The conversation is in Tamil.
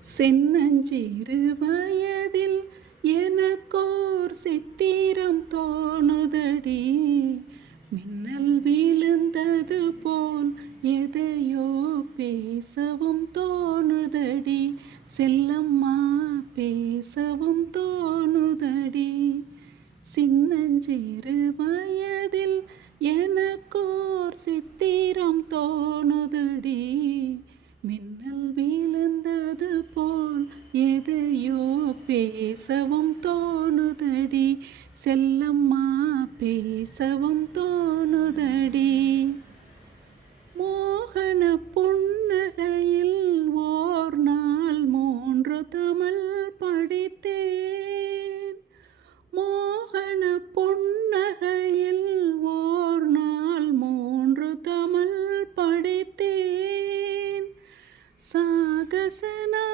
சின்னஞ்சிறு வயதில் எனக்கோர் சித்திரம் தோணுதடி. மின்னல் விழுந்தது போல் எதையோ பேசவும் தோணுதடி. செல்லம்மா பேசவும் தோணுதடி. சின்னஞ்சிறு வயதில் எனக்கோர் சித்திரம் தோணுதடி. மின்னல் விழுந்தது போல் எதையோ பேசவும் தோணுதடி. செல்லம்மா பேசவும் தோணுதடி. மோகன புன்னகையில் ஓர் நாள் 3 தமிழ் படித்தேன். மோகன புன்னகையில் ஓர் நாள் 3 தமிழ் படித்தேன். சாகசனா